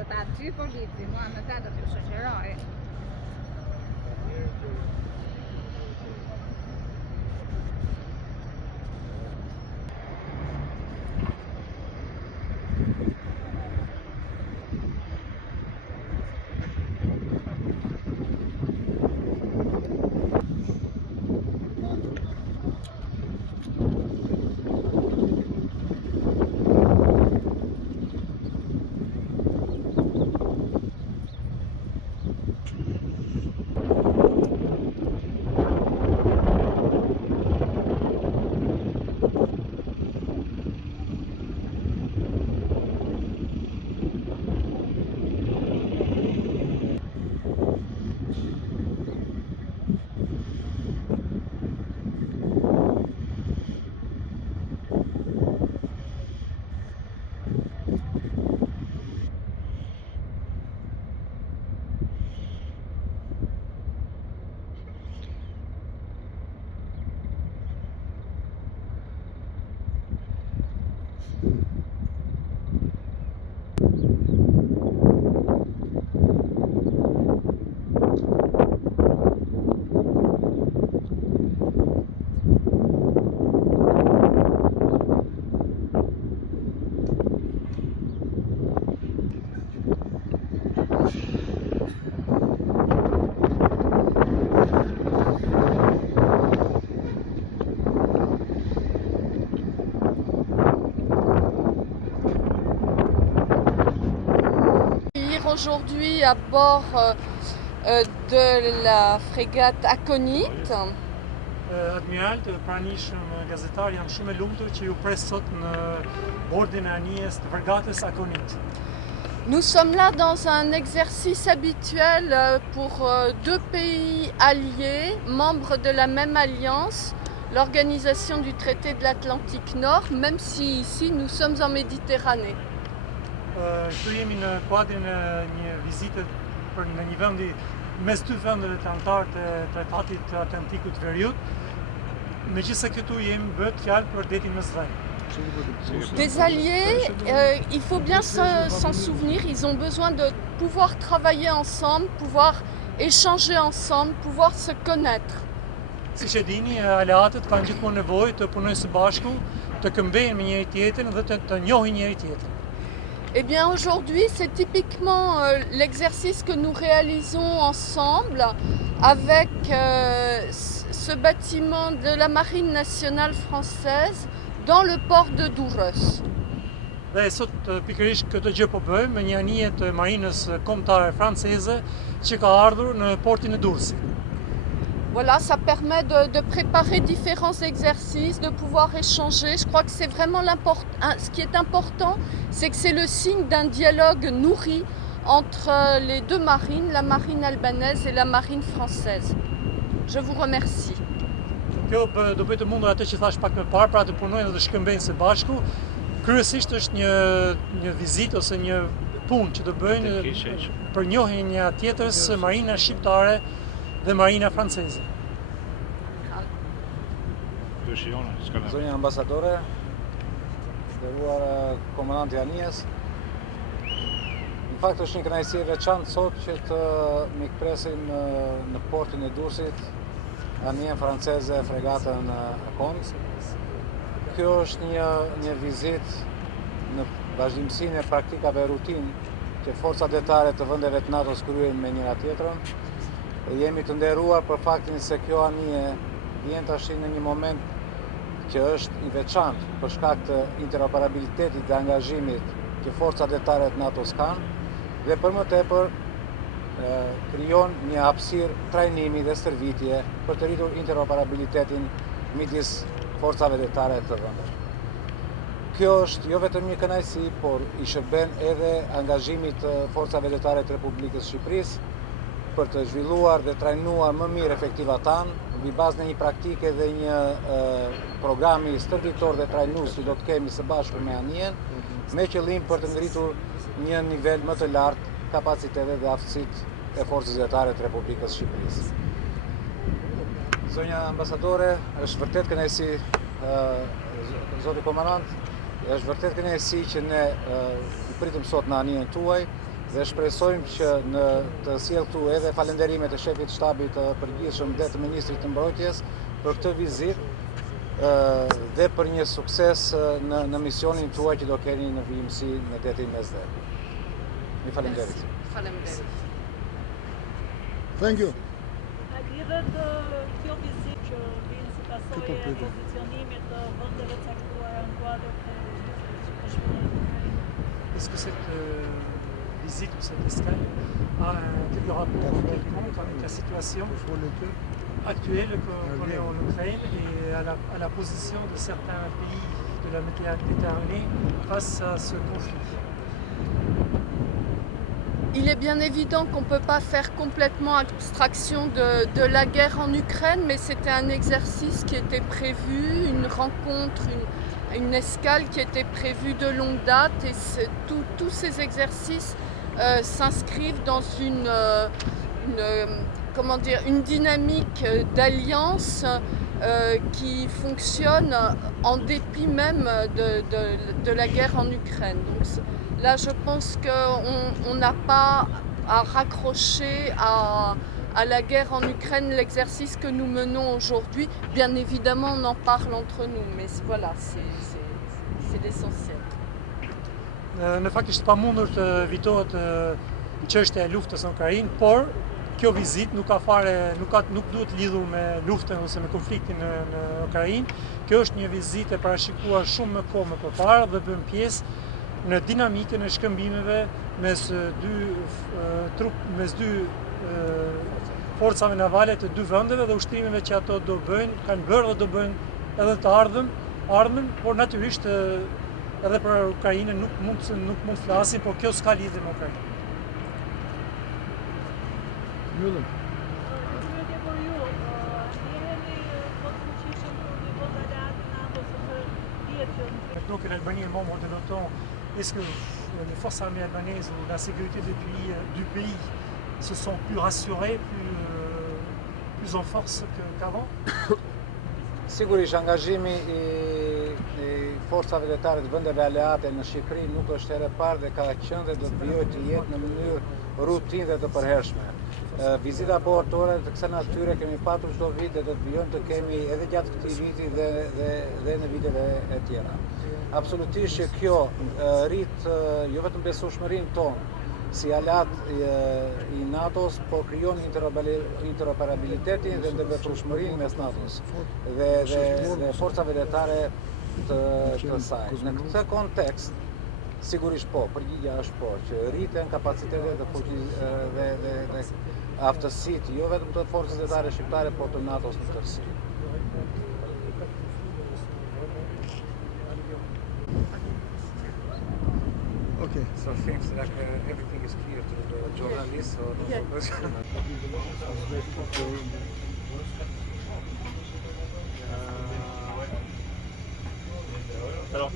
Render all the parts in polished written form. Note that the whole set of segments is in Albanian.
ascoltarci polizi, ma hanno dato più sociali. Aujourd'hui à bord de la frégate Aconite. Admiral, të pranishëm gazetar, jam shumë e lumtur që ju pres sot në bordin e anijes të fregatës Aconite. Nous sommes là dans un exercice habituel pour deux pays alliés, membres de la même alliance, l'organisation du traité de l'Atlantique Nord, même si ici nous sommes en Méditerranée. Këtu jemi në kuadrin e një vizite në një vendi mes dy vendeve të anëtarë të Tratatit të Atlantikut të Veriut. Megjithëse këtu jemi bëhet fjalë për detin mesdhënë. Des alliés, il faut bien s'en souvenir, ils ont besoin de pouvoir travailler ensemble, pouvoir échanger ensemble, pouvoir se connaître. Siç e dini, aleatët kanë gjithmonë nevojë të punojnë së bashku, të këmbejnë me njëri tjetrin dhe të njohin njëri tjetrin. Eh bien aujourd'hui c'est typiquement l'exercice que nous réalisons ensemble avec ce bâtiment de la Marine nationale française dans le port de Douros. Dhe sot pikërisht këtë gjë po bëjmë me një anije të marinës kombëtare franceze që ka ardhur në portin e Durrësit. Voilà, ça permet de préparer différents exercices, de pouvoir échanger. Je crois que c'est vraiment ce qui est important, c'est que c'est le signe d'un dialogue nourri entre les deux marines, la marine albanaise et la marine française. Je vous remercie. Kjo do bëjë të mundur atë që thash pak më parë, pra të punojnë dhe të shkëmbejnë së bashku. Kryesisht është një vizitë ose një punë që do bëjnë për njohjen një tjetrës marina shqiptare dhe marina franceze. Zonja ambasadore, nderuar komandanti i anijes. Në fakt është një kënaqësi e veçantë sot që të mikpresim në portin e Durrësit anijen franceze fregatën Aconite. Kjo është një vizitë në vazhdimsinë e praktikave rutinë që forcat detare të vendeve të NATO-s kryejnë me njëra tjetrën. Jemi të nderuar për faktin se kjo anije vjen tash në një moment që është i veçantë për shkak të interoperabilitetit dhe angazhimit që forcat detare të NATO-s kanë dhe për më tepër krijon një hapësirë trajnimi dhe stërvitje për të rritur interoperabilitetin midis forcave detare të vendit. Kjo është jo vetëm një kënaqësi, por i shërben edhe angazhimit të forcave detare të Republikës së Shqipërisë për të zhvilluar dhe trajnuar më mirë efektivat tanë, mbi bazë në një praktike dhe një programi stërvitor dhe trajnues që do të kemi së bashku me anijen, me qëllim për të ngritur një nivel më të lartë kapacitetet dhe aftësitë e forcës detare të Republikës së Shqipërisë. Zonja ambasadore, është vërtet kënaqësi, zoti komandant, është vërtet kënaqësi që ne i pritëm sot në anijen tuaj Dhe shpresojmë që në të sjell këtu edhe falënderime të shefit të shtabit të përgjithshëm dhe të ministrit të mbrojtjes për këtë vizitë dhe për një sukses në misionin tuaj që do keni në vijimësi në detin Mesdhe. Ju falenderit. Faleminderit. Thank you. Lidhet kjo vizitë që vjen si pasojë e pozicionimit të vendeve caktuara në kuadër të Est-ce que cette visite ou cette escale a un rapport quelconque avec la situation actuelle qu'on est en Ukraine et à la position de certains pays de la Méditerranée face à ce conflit? Il est bien évident qu'on ne peut pas faire complètement abstraction de la guerre en Ukraine, mais c'était un exercice qui était prévu, une rencontre, une escale qui était prévue de longue date, et tous ces exercices s'inscrivent dans une dynamique d'alliance qui fonctionne en dépit même de la guerre en Ukraine. Donc, là, je pense qu'on n'a pas à raccrocher à la guerre en Ukraine l'exercice que nous menons aujourd'hui. Bien évidemment, on en parle entre nous, mais voilà, c'est l'essentiel. Në fakt ishte pamundur të vitohet çështja e luftës në Ukrainë, por kjo vizitë nuk duhet lidhur me luftën ose me konfliktin në Ukrainë. Kjo është një vizitë e parashikuar shumë më kohë më përpara dhe bën pjesë në dinamikën e shkëmbimeve mes dy forcave navale të dy vendeve dhe ushtrimeve që ato do bëjnë, kanë bërë dhe do bëjnë edhe të ardhmen, por natyrisht edhe për Ukrainën nuk mund flasim, por kjo s'ka lidhje me Ukrainën. Mbyllëm. Pyetje për ju, jeni fuqishëm për një vend aleat në NATO ose dihet që Maintenant que l'Albanie est membre de l'OTAN, est-ce que les forces armées albanaises ou la sécurité du pays se sont plus rassurées, plus en force qu'avant? Sigurisht, angazhimi i forcave detare të vendeve aleate në Shqipëri nuk është herë e parë dhe ka qenë dhe do të vijojë të jetë në mënyrë rutinë dhe të përhershme. Vizita boërtore të kësaj natyre kemi patur çdo vit dhe do të vijojmë të kemi edhe gjatë këtij viti dhe në viteve e tjera. Absolutisht që kjo rrit jo vetëm besueshmërinë tonë si aleat i NATO-s, por krijon interoperabilitetin dhe ndërveprueshmërinë mes NATO-s dhe forcave detare të saj. Në këtë kontekst, sigurisht po, përgjigjja është po, që rriten kapacitetet dhe aftësitë jo vetëm të forcës detare shqiptare, por të NATO-s në tërësi. Okay. So things like everything is clear to the journalists or Alors,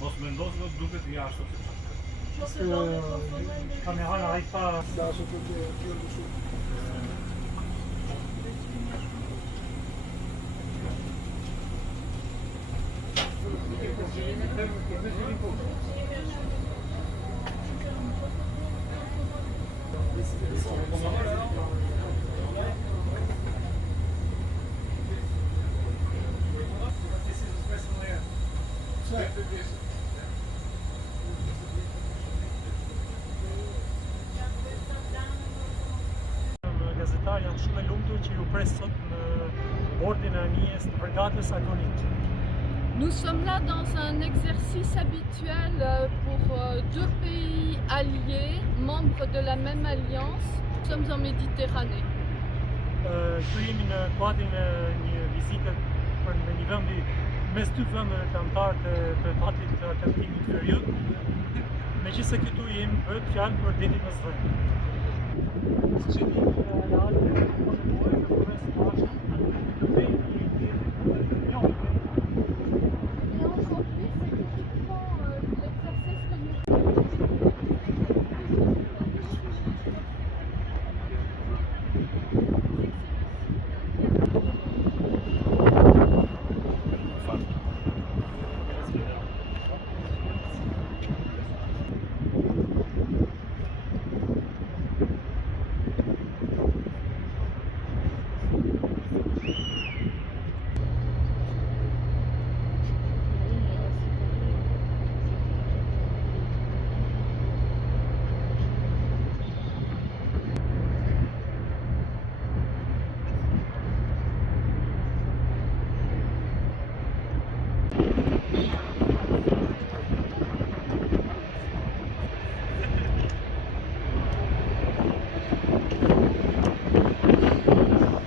mos mendos do duket jashtë. Caméra n'arrive pas à... Gazetar janë shumë e lumtur që ju pres sot në bordin e anijes të fregatës Agonit. Nous sommes là dans un exercice habituel pour deux pays alliés, membres de la même alliance. Nous sommes en Méditerranée. Këtu jemi në kuadrin e një vizite për në një vendi mes dy vendeve të antarë të Atlantit të Atlantikut Veriut. Megjithëse këtu jemi bëhet fjalë për detin Mesdhe.